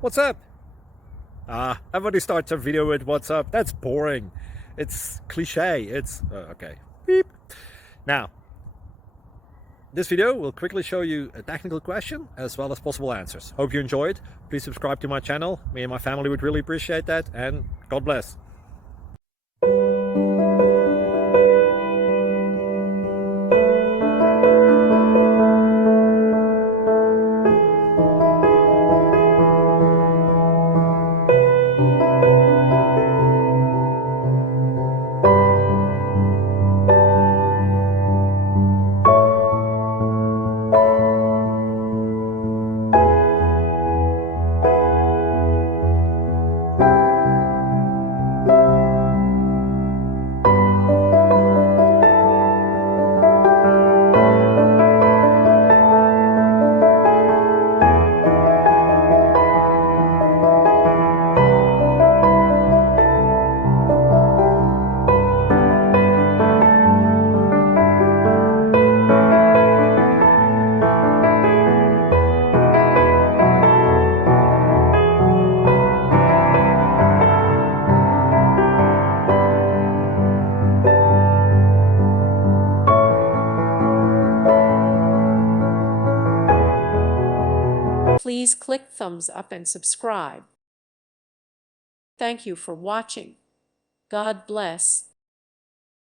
What's up? Everybody starts a video with what's up. That's boring. It's cliche. It's okay. Beep. Now, this video will quickly show you a technical question as well as possible answers. Hope you enjoyed. Please subscribe to my channel. Me and my family would really appreciate that. And God bless. Please click thumbs up and subscribe. Thank you for watching. God bless.